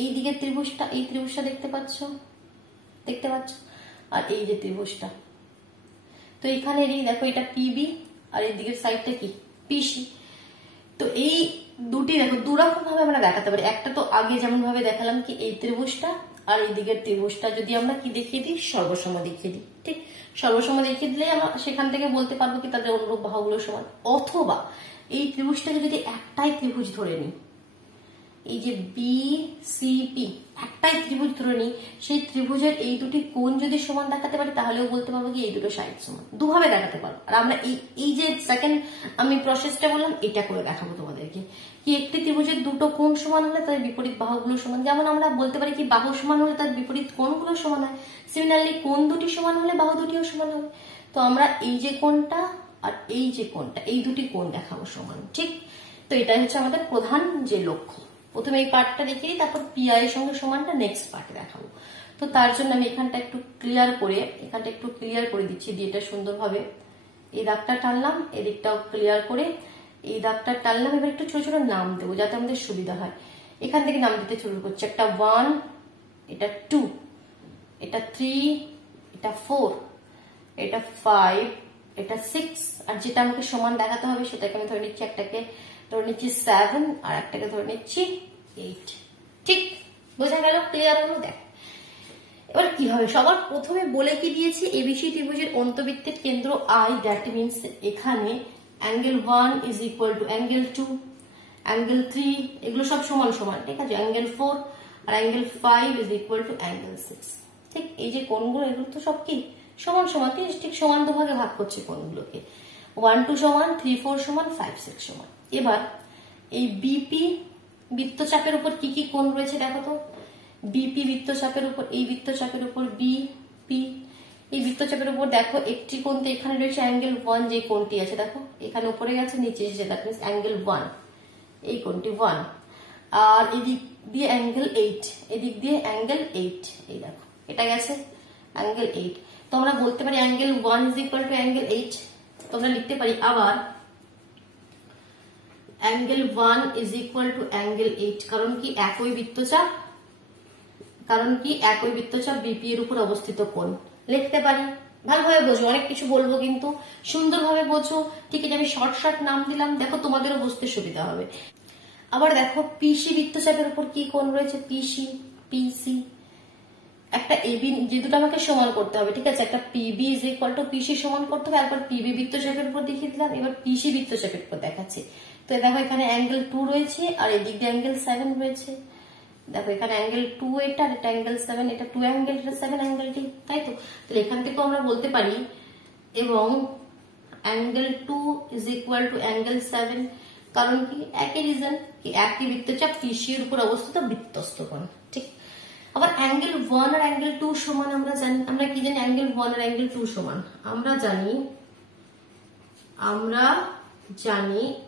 এই দিকের ত্রিভুজটা, এই ত্রিভুজটা দেখতে পাচ্ছ, দেখতে পাচ্ছ? আর এই যে ত্রিভুজটা, তো এখানে দেখো এটা পিবি, আর এই দিকের সাইডটা কি পিসি। তো এই দুটি দেখো দুরকম ভাবে আমরা দেখাতে পারি। একটা তো আগে যেমন ভাবে দেখালাম, কি এই ত্রিভুজটা আর এই দিকের ত্রিভুজটা যদি আমরা কি দেখিয়ে দিই, সর্বসম দেখিয়ে দিই, ঠিক? সর্বসম দেখিয়ে দিলে আমরা সেখান থেকে বলতে পারবো কি তাদের অনুরূপ বাহুগুলো সমান। অথবা এই ত্রিভুজটাকে যদি একটাই ত্রিভুজ ধরে নিই, এই যে বি সি পি একটাই ত্রিভুজ ধরে নিই, সেই ত্রিভুজের এই দুটি কোণ যদি সমান দেখাতে পারি, তাহলেও বলতে পারবো কি এই দুটো সাইড সমান। দুভাবে দেখাতে পারবো। আর আমরা এই যে সেকেন্ড আমি প্রসেসটা বললাম, এটা করে দেখাবো তোমাদেরকে, কি একটি ত্রিভুজের দুটো কোণ সমান হলে তার বিপরীত বাহুগুলো সমান। যেমন আমরা বলতে পারি কি বাহু সমান হলে তার বিপরীত কোণগুলো সমান হয়, সিমিলারলি কোণ দুটি সমান হলে বাহু দুটিও সমান হবে। তো আমরা এই যে কোণটা আর এই যে কোণটা, এই দুটি কোণ দেখাবো সমান, ঠিক? তো এটাই হচ্ছে আমাদের প্রধান যে লক্ষ্য। প্রথমে এই পার্টটা দেখিয়ে, তারপর পিআই এর সঙ্গে সমানটা নেক্সট পার্টে দেখাবো। তো তার জন্য আমি এখানটা একটু ক্লিয়ার করে দিচ্ছি, দিয়ে এটা সুন্দরভাবে এই দাগটা টানলাম, এদিকটাও ক্লিয়ার করে এই দাগটা টানলাম। এবার একটু ছোট ছোট নাম দেবো যাতে আমাদের সুবিধা হয়। এখান থেকে নাম দিতে শুরু করছি। একটা 1, এটা 2, এটা 3, এটা 4, এটা 5, এটা 6, আর যেটা আমাকে সমান দেখাতে হবে সেটাকে আমি ধরে নিচ্ছি, একটাকে ধরে নিচ্ছি 7 আর একটাকে ধরে নিচ্ছি 8, ঠিক? বোঝা গেল? ক্লিয়ার হলো? দেখ এবার কি হবে। সবার প্রথমে বলে কি দিয়েছি, এবিসি ত্রিভুজের অন্তবৃত্তের কেন্দ্র আই, দ্যাট মিনস এখানে angle 1 is equal to angle 2, angle 3 এগুলো সব সমান সমান, ঠিক আছে? অ্যাঙ্গেল 4 আর angle 5 is equal to angle 6, ঠিক? এই যে কোণগুলো এগুলো তো সব কি সমান সমান, ঠিক সমান দুভাগে ভাগ করছে কোণগুলোকে। 1 2 সমান, 3 4 সমান, 5 6 সমান। এবার এই বিপি বৃত্তচাপের উপর কি কি কোণ রয়েছে দেখো তো। বিপি বৃত্তচাপের উপর, এই বৃত্তচাপের উপর বিপি, এই বৃত্তচাপের উপর দেখো একটি কোণ তো এখানে রয়েছে অ্যাঙ্গেল 1, যে কোণটি আছে দেখো এখানে উপরে গেছে নিচে এসেছে, দ্যাট মিন্স অ্যাঙ্গেল 1, এই কোণটি 1। আর এদিক দিয়ে অ্যাঙ্গেল 8, এদিক দিয়ে অ্যাঙ্গেল 8, এই দেখো এটা গেছে অ্যাঙ্গেল 8। তো আমরা বলতে পারি angle 1 is equal to angle 8। তো আমরা লিখতে পারি আবার angle 1 is equal to angle 8, কারণ কি একই বৃত্তচাপ, বিপি এর উপর অবস্থিত কোণ। লিখতে পারি, ভালোভাবে বোঝো, অনেক কিছু বলবো কিন্তু সুন্দরভাবে বোঝো, ঠিক আছে? আমি শর্ট নাম দিলাম, দেখো তোমাদেরও বুঝতে সুবিধা হবে। আবার দেখো পিসি বৃত্তচাপের উপর কি কোণ রয়েছে, পিসি একটা এবি, যে দুটো আমাকে সমান করতে হবে, ঠিক আছে? একটা পিবি ইজ ইকুয়াল টু পিসি সমান করতে হবে, একবার পিবি বৃত্তচাপের উপর দেখিয়ে দিলাম, এবার পিসি বৃত্তচাপের উপর দেখাচ্ছি। তো দেখো এখানে অ্যাঙ্গেল 2 রয়েছে আর এদিক দিয়ে অ্যাঙ্গেল 7 রয়েছে, দেখো এখানে অ্যাঙ্গেল 2 এটা, আর এটা অ্যাঙ্গেল 7, এটা 2 অ্যাঙ্গেল, এটা 7 অ্যাঙ্গেলটি, তাই তো? তাহলে এখান থেকে আমরা বলতে পারি এবং angle 2 is equal to angle 7, কারণ কি একই রিজন, কি একই বৃত্তচাপ PCO এর উপর অবস্থিত বৃত্তস্থ কোণ, ঠিক? আবার অ্যাঙ্গেল 1 আর অ্যাঙ্গেল 2 সমান আমরা জানি, আমরা কি জানি অ্যাঙ্গেল 1 আর অ্যাঙ্গেল 2 সমান, আমরা জানি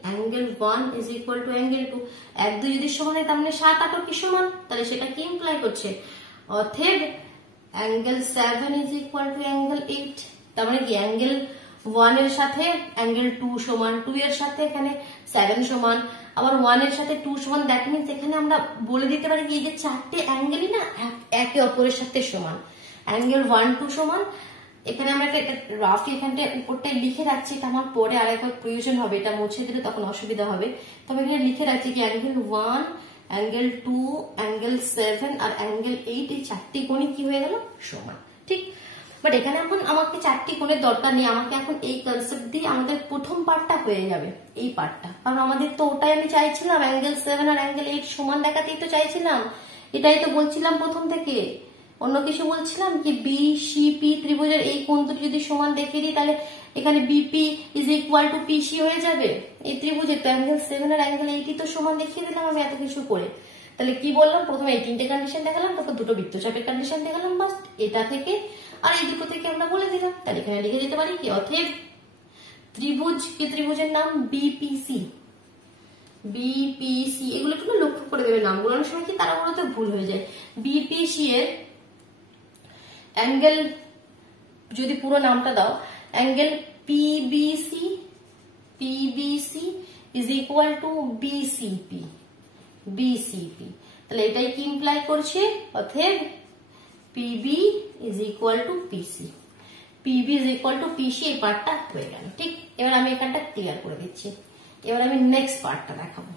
angle 1 is equal to angle 2, 1 2 যদি সমান হয় তার মানে 7 8 কি সমান, তাহলে সেটা কি ইমপ্লাই করছে, অতএব angle 7 is equal to angle 8, তার মানে কি অ্যাঙ্গেল 1 এর সাথে অ্যাঙ্গেল 2 সমান, 2 এর সাথে এখানে 7 সমান, আবার 1 এর সাথে 2 সমান, দ্যাট মিন্স এখানে আমরা বলে দিতে পারি কি এই যে চারটে অ্যাঙ্গেলই না একে অপরের সাথে সমান, অ্যাঙ্গেল 1 2 সমান। এখানে আমরা একটা রাফ এখানটা উপরটায় লিখে রাখছি, এটা আমার পরে আরেকবার প্রয়োজন হবে, এটা মুছে দিলে তখন অসুবিধা হবে, তবে এখানে লিখে রাখছি কি অ্যাঙ্গেল 1 অ্যাঙ্গেল 2 অ্যাঙ্গেল 7 আর অ্যাঙ্গেল 8 এই চারটি কোণই কি হয়ে গেল সমান, ঠিক? বাট এখানে এখন আমাকে চারটি কোণের দরকার নেই, আমাকে এখন এই কনসেপ্ট দিয়ে আমাদের প্রথম পার্টটা হয়ে যাবে, এই পার্টটা, কারণ আমাদের তো ওটাই আমি চাইছিলাম, অ্যাঙ্গেল 7 আর অ্যাঙ্গেল 8 সমান দেখাতেই তো চাইছিলাম, এটাই তো বলছিলাম প্রথম থেকে, অন্য কিছু বলছিলাম কি BCP ত্রিভুজের এই কোণ দুটি যদি সমান দেখিয়ে দিই তাহলে এখানে BP is equal two PC হয়ে যাবে, এই ত্রিভুজের তো অ্যাঙ্গেল 7 আর অ্যাঙ্গেল 8 তো সমান দেখিয়ে দিলাম আমি এত কিছু করে। তাহলে কি বললাম, প্রথমে এই তিনটে কন্ডিশন দেখালাম, তারপর দুটো বৃত্তচাপের কন্ডিশন দেখালাম, বাস এটা থেকে আর এই দুটো থেকে আমরা বলে দিলাম, তাহলে এখানে লিখে দিতে পারি কি অতএব ত্রিভুজ, কি ত্রিভুজের নাম BPC, এগুলো একটু লক্ষ্য করে দেবে, নামগুলো অনেক সময় কি তারা বলতে ভুল হয়ে যায়। BPC এর অ্যাঙ্গেল যদি পুরো নামটা দাও, angle PBC is equal two BCP, তাহলে এটাই কি ইমপ্লাই করছে, অতএব PB is equal two PC, এই পার্টটা হয়ে গেল, ঠিক? এবার আমি এখানটা ক্লিয়ার করে দিচ্ছি, এবার আমি নেক্সট পার্টটা দেখাবো।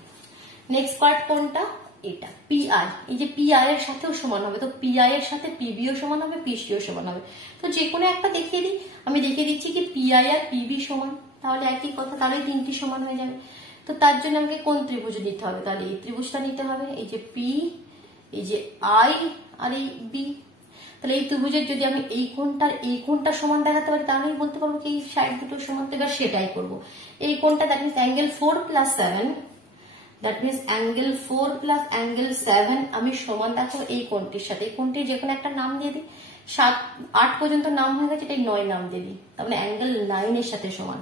নেক্সট পার্ট কোনটা, এটা PI, এই যে PI এর সাথেও সমান হবে, তো PI এর সাথে PB ও সমান হবে, PC ও সমান হবে, তো যে কোনো একটা দেখিয়ে দিই, আমি দেখিয়ে দিচ্ছি কি PI আর PB সমান, তাহলে একই কথা, তাহলে তিনটি সমান হয়ে যাবে। তো তার জন্য আমাকে কোন ত্রিভুজ নিতে হবে, তাহলে এই ত্রিভুজটা নিতে হবে, এই যে P, এই যে I আর এই B, তাহলে এই ত্রিভুজের যদি আমি এই কোণটা সমান দেখাতে পারি তাহলে আমি বলতে পারবো কি এই সাইড দুটো সমান, তো এবার সেটাই করবো। এই কোণটা that means angle 4 plus 7, that means angle 4 plus angle 7 আমি সমান দেখাবো এই কোণটির সাথে, এই কোণটির যে কোনো একটা নাম দিয়ে দিই, 7 8 পর্যন্ত নাম হয়ে গেছে, এটাই 9 নাম দিয়ে দিই, তাহলে অ্যাঙ্গেল 9 এর সাথে সমান।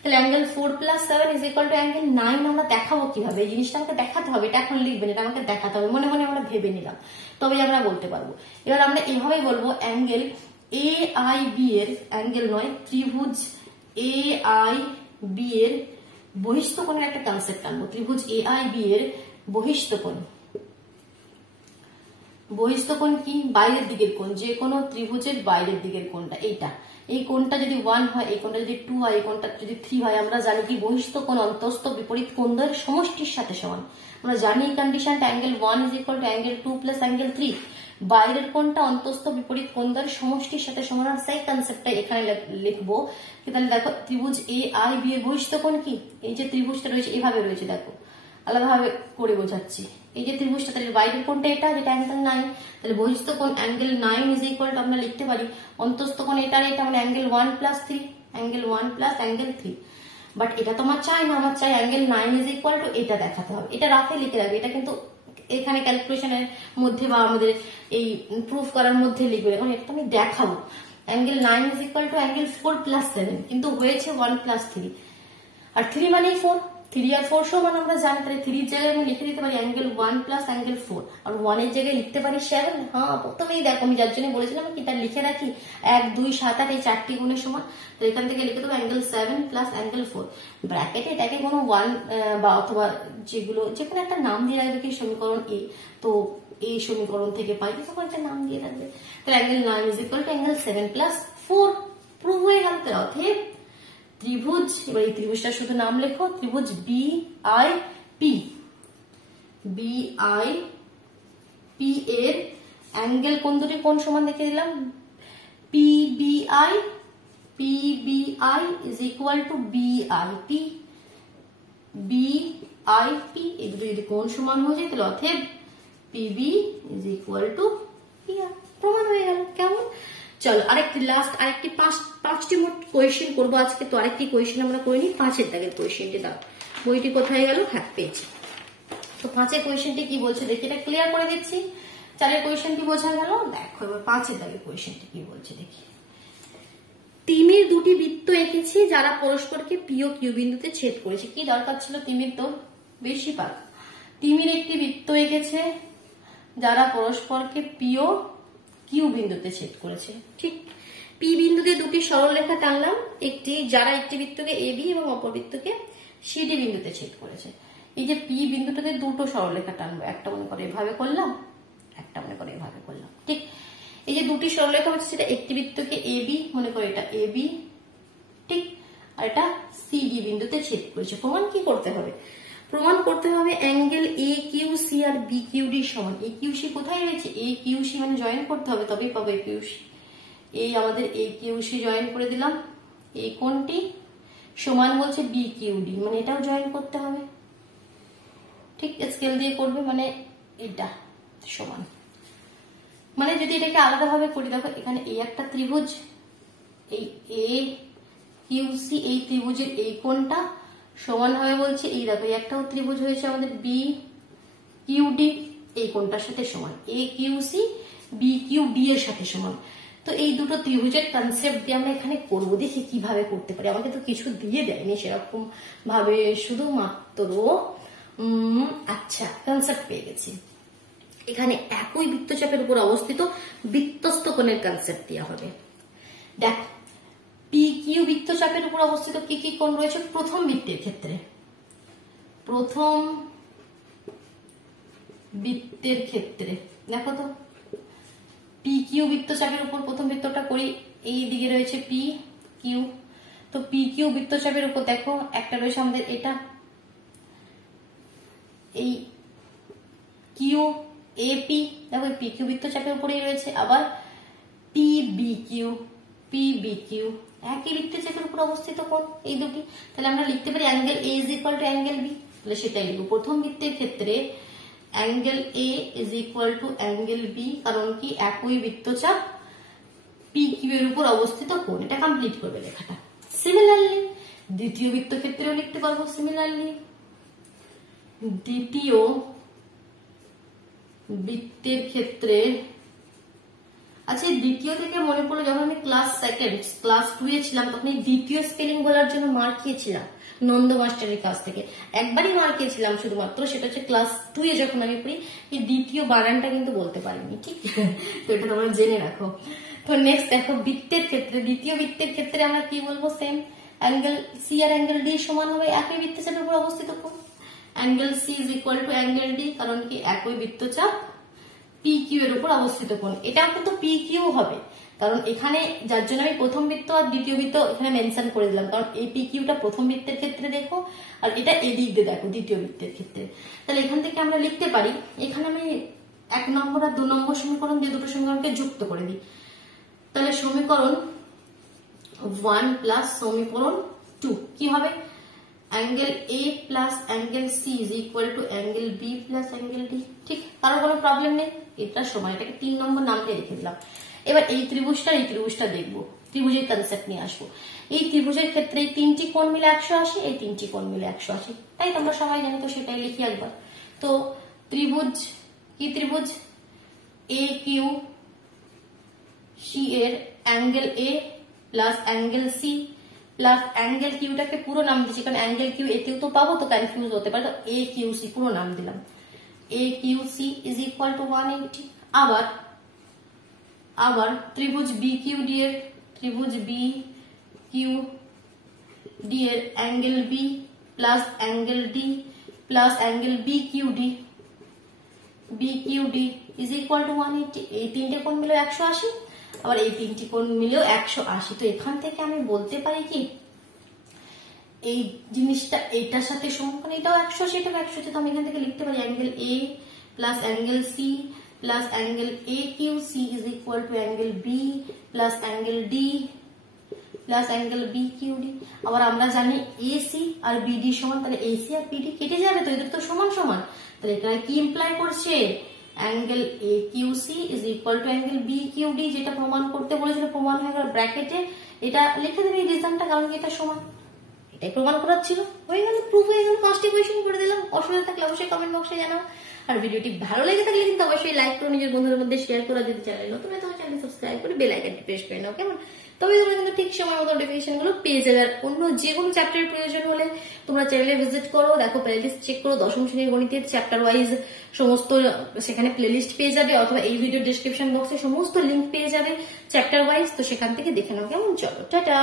তাহলে angle 4 plus 7 is equal to angle 9 আমরা দেখাবো কিভাবে, এই জিনিসটা আমাকে দেখাতে হবে, এটা এখন লিখবেন, এটা আমাকে দেখাতে হবে, মনে মনে আমরা ভেবে নিলাম তবেই আমরা বলতে পারবো। এবার আমরা এভাবেই বলবো অ্যাঙ্গেল AIB এর, অ্যাঙ্গেল নয় ত্রিভুজ AIB এর বহিস্থ কোণের একটা কনসেপ্ট আনবো, ত্রিভুজ AIB এর বহিস্থ কোণ কি, বাইরের দিকের কোণ, যে কোনো ত্রিভুজের বাইরের দিকের কোণটা, এইটা, এই কোণটা যদি 1 হয়, এই কোণটা যদি 2 হয়, এই কোণটা যদি 3 হয়, আমরা জানি কি বহিস্থ কোণ অন্তস্থ বিপরীত কোণদ্বয়ের সমষ্টির সাথে সমান, আমরা জানি এই কন্ডিশনটা angle 1 is equal to angle 2 plus angle 3, বাইরের কোণটা অন্তস্থ বিপরীত কোণদ্বয়ের সমষ্টির সাথে সমান, আর সেই কনসেপ্টটা এখানে লিখবো। তাহলে দেখো ত্রিভুজ AIB এর বহিস্থ কোণ কি, এই যে ত্রিভুজটা রয়েছে এভাবে রয়েছে, দেখো আলাদাভাবে করে বোঝাচ্ছি, এই যে ত্রিভুজটা, তাহলে বাইরের কোণটা এটা, যেটা অ্যাঙ্গেল 9, তাহলে বহিস্থ কোণ অ্যাঙ্গেল 9 ইজ ইকুয়াল টু আমরা লিখতে পারি অন্তস্থ কোণ এটা আর এটা, মানে angle 1 plus 3, angle 1 plus angle 3, but এটা তো আমার চাই না, আমার চাই অ্যাঙ্গেল 9 ইজ ইকুয়াল টু এটা দেখাতে হবে, এটা রাফে লিখে রাখবে, এটা কিন্তু এখানে ক্যালকুলেশনের মধ্যে বা আমাদের এই প্রুফ করার মধ্যে লিখবে, কারণ এটা আমি দেখাবো। Angle 9 is equal to angle 4 plus 7, কিন্তু হয়েছে 1 প্লাস 3, আর 3 মানেই 4, 3 আর 4 সমান আমরা জানি, তাহলে 3 এর জায়গায় আমি লিখে দিতে পারি অ্যাঙ্গেল 1 প্লাস অ্যাঙ্গেল 4, আর 1 এর জায়গায় লিখতে পারি 7, হ্যাঁ প্রথমেই দেখো আমি যার জন্য বলেছিলাম কি তার লিখে রাখি 1 2 7 8 এই চারটি গুণের সমান, তো এখান থেকে লিখে দেবো অ্যাঙ্গেল 7 প্লাস অ্যাঙ্গেল 4, ব্র্যাকেটে এটাকে কোনো 1 বা অথবা যেগুলো যে কোনো একটা নাম দিয়ে রাখবে কি সমীকরণ A, তো এই সমীকরণ থেকে পাই তখন একটা নাম দিয়ে রাখবে, তাহলে angle 9 is equal to angle 7 plus 4 prove হয়ে গেল। অতএব ত্রিভুজ, এবার এই ত্রিভুজটা শুধু নাম লেখো, ত্রিভুজ BIP এর অ্যাঙ্গেল কোন দুটি কোণ সমান দেখে দিলাম, PBI is equal two BIP, এই দুটো যদি কোণ সমান হয়ে যায় তাহলে অতএব PB is equal two PR. প্রমাণ হয়ে গেল। কেমন? চলো আরেকটি পাঁচটি মোট কোয়েশ্চেন করবো আজকে। তো আরেকটি কোয়েশ্চেন আমরা করে নিই। 5 দাগের কোয়েশ্চেনটি দাও। বইটি কোথায় গেল? হ্যাঁ, পেয়েছি। তো 5 কোয়েশ্চেনটি কি বলছে দেখি, এটা ক্লিয়ার করে দিচ্ছি। 4 কোয়েশ্চেনটি বোঝা গেল। দেখো এবার 5 দাগের কোয়েশ্চেনটি কি বলছে দেখি। তিমির দুটি বৃত্ত এঁকেছি যারা পরস্পরকে পি ও কিউ বিন্দুতে ছেদ করেছে। কি দরকার ছিল তিমির? তো বেশি পাক। তিমির একটি বৃত্ত এঁকেছে যারা পরস্পরকে পি ও কিউ বিন্দুতে ছেদ করেছে। ঠিক, পি বিন্দুতে দুটি সরলরেখা টানলাম, যারা একটি বৃত্তকে এ বি এবং অপর বৃত্তকে সিডি বিন্দুতে ছেদ করেছে। এই যে পি বিন্দুটাতে দুটো সরলরেখা টানবো, একটা মনে করে এভাবে করলাম, একটা মনে করে এভাবে করলাম। ঠিক, এই যে দুটি সরলরেখা হচ্ছে সেটা একটি বৃত্তকে এ বি মনে করে, এটা এ বি, ঠিক, আর এটা সিডি বিন্দুতে ছেদ করেছে। প্রমাণ কি করতে হবে? প্রমাণ করতে হবে অ্যাঙ্গেল এ কিউ সি আর বি কিউ ডি সমান। এ কিউ সি কোথায় রয়েছে? এ কিউ সি মানে জয়েন করতে হবে, তবেই পাবো এ কিউ সি। এই আমাদের এ কিউ সি জয়েন করে দিলাম। এই কোণটি সমান বলছে বি কিউ ডি, মানে এটাও জয়েন করতে হবে। ঠিক, স্কেল দিয়ে করবে, মানে এটা সমান। মানে যদি এটাকে আলাদা ভাবে করি, দেখো এখানে এই একটা ত্রিভুজ, এই এ কিউ সি, এই ত্রিভুজের এই কোণটা সমান হবে বলছে এই দেখো এই একটাও ত্রিভুজ হয়েছে আমাদের বি কিউ ডি, এই কোণটার সাথে সমান। A Q C B Q D এর সাথে সমান। তো এই দুটো ত্রিভুজের কনসেপ্ট দিয়ে আমরা এখানে করবো। দেখি কিভাবে করতে পারি। আমাকে তো কিছু দিয়ে দেয়নি সেরকম ভাবে, শুধুমাত্র আচ্ছা কনসেপ্ট পেয়ে গেছি। এখানে একই বৃত্তচাপের উপর অবস্থিত বৃত্তস্থ কোণের কনসেপ্ট দেওয়া হবে। দেখ, পি কিউ বৃত্তচাপের উপর অবস্থিত কি কি কোণ রয়েছে প্রথম বৃত্তের ক্ষেত্রে? প্রথম বৃত্তের ক্ষেত্রে দেখো তো, পি কিউ বৃত্তচাপের উপর প্রথম বৃত্তটা করি, এই দিকে রয়েছে পি কিউ। তো পি কিউ বৃত্তচাপের উপর দেখো একটা রয়েছে আমাদের এটা, এই কিউ এ পি, দেখো পি কিউ বৃত্তচাপের উপরেই রয়েছে। আবার P B Q, P B Q একই বৃত্তচাপের উপর অবস্থিত কোণ এই দুটি। তাহলে আমরা লিখতে পারি angle A is equal to angle B. তাহলে সেটাই লিখবো। প্রথম বৃত্তের ক্ষেত্রে angle A is equal to angle B, কারণ কি একই বৃত্তচাপ পি কিউ এর উপর অবস্থিত কোণ। এটা কমপ্লিট করবে লেখাটা। সিমিলারলি দ্বিতীয় বৃত্ত ক্ষেত্রেও লিখতে পারবো সিমিলারলি। দ্বিতীয় বৃত্তের ক্ষেত্রে, আচ্ছা দ্বিতীয় থেকে মনে পড়লো যখন আমি ক্লাস 2 এ ছিলাম তখন এই দ্বিতীয় স্পেলিং বলার জন্য মার খেয়েছিলাম নন্দ মাস্টারের কাছ থেকে। একবারই মার খেয়েছিলাম শুধুমাত্র, সেটা হচ্ছে ক্লাস 2 এ যখন আমি পড়ি। এই দ্বিতীয় বানানটা কিন্তু বলতে পারিনি, ঠিক? তো এটা তোমরা জেনে রাখো। তো নেক্সট দেখো বৃত্তের ক্ষেত্রে, দ্বিতীয় বৃত্তের ক্ষেত্রে আমরা কি বলবো? সেম অ্যাঙ্গেল সি আর অ্যাঙ্গেল ডি সমান হবে একই বৃত্তচাপের উপর অবস্থিত কোণ। Angle C is equal to angle D, কারণ কি একই বৃত্তচাপ পি কিউ এর উপর অবস্থিত কোণ। এটাও কিন্তু পি কিউ হবে, কারণ এখানে যার জন্য আমি প্রথম বৃত্ত আর দ্বিতীয় বৃত্ত এখানে মেনশন করে দিলাম, কারণ এই পি কিউটা প্রথম বৃত্তের ক্ষেত্রে দেখো আর এটা এদিক দিয়ে দেখো দ্বিতীয় বৃত্তের ক্ষেত্রে। তাহলে এখান থেকে আমরা লিখতে পারি, এখানে আমি 1 নম্বর আর 2 নম্বর সমীকরণ দিয়ে দুটো সমীকরণকে যুক্ত করে দিই। তাহলে সমীকরণ 1 প্লাস সমীকরণ 2 কি হবে? Angle A plus angle C is equal to angle B plus angle D. ঠিক, কারো কোনো প্রবলেম নেই। এটা সময় এটাকে 3 নম্বর নাম দিয়ে রেখে দিলাম। এবার এই ত্রিভুজটা দেখবো, ত্রিভুজের কনসেপ্ট নিয়ে আসবো। এই ত্রিভুজের ক্ষেত্রে এই 3টি কোণ মিলে 180, এই 3টি কোণ মিলে 180, তাই তোমরা সবাই জানো। তো সেটাই লিখি একবার। তো ত্রিভুজ কি? ত্রিভুজ এ কিউ সি এর angle A plus angle C plus angle কিউটাকে পুরো নাম দিচ্ছি, কারণ অ্যাঙ্গেল কিউ এতেও তো পাবো, তো কনফিউজ হতে পারে। তো এ কিউ সি পুরো নাম দিলাম। A Q C is equal to 180। আবার ত্রিভুজ বি কিউ ডি এর, ত্রিভুজ বি কিউ ডি এর angle B plus angle D plus angle B Q D is equal to 180। এই 3টে কোণ মিলেও 180, আবার এই 3টি কোণ মিলেও 180। তো এখান থেকে আমি বলতে পারি কি এই জিনিসটা এইটার সাথে সমান, কারণ এটাও 180 এটাও 180। তো আমি এখান থেকে লিখতে পারি angle A plus angle C plus angle A Q C is equal to angle B plus angle D plus angle B Q D. আবার আমরা জানি এসি আর বিডি সমান, তাহলে এসি আর বিডি কেটে যাবে, তো এদের তো সমান সমান। তাহলে এটা কি ইমপ্লাই করছে? Angle AQC is equal to angle BQD, যেটা প্রমাণ করতে বলেছিল প্রমাণ হয়ে গেল, ব্র্যাকেটে এটা লিখে দেবে এই রিজনটা, কারণ এটা সমান, এটাই প্রমাণ করার ছিল। হয়ে গেল, প্রুফ হয়ে গেল, 5টি কোয়েশ্চেন করে দিলাম। অসুবিধা থাকলে অবশ্যই কমেন্ট বক্সে জানাও। আর ভিডিওটি ভালো লেগে থাকলে কিন্তু অবশ্যই লাইক করো, নিজের বন্ধুদের মধ্যে শেয়ার করো। যদি চ্যানেল নতুন হয় তাহলে চ্যানেল সাবস্ক্রাইব করে বেল আইকনটি প্রেস করে নাও, কেমন? তবে তোমরা কিন্তু ঠিক সময় মতো নোটিফিকেশন গুলো পেয়ে যাবে। আর অন্য যে কোনো চ্যাপ্টারের প্রয়োজন হলে তোমরা চ্যানেলে ভিজিট করো, দেখো প্লেলিস্ট চেক করো, দশম শ্রেণীর গণিতের চ্যাপ্টার ওয়াইজ সমস্ত সেখানে প্লেলিস্ট পেয়ে যাবে, অথবা এই ভিডিও ডিসক্রিপশন বক্সে সমস্ত লিঙ্ক পেয়ে যাবে চ্যাপ্টার ওয়াইজ, তো সেখান থেকে দেখে নাও, কেমন? চলো টাটা।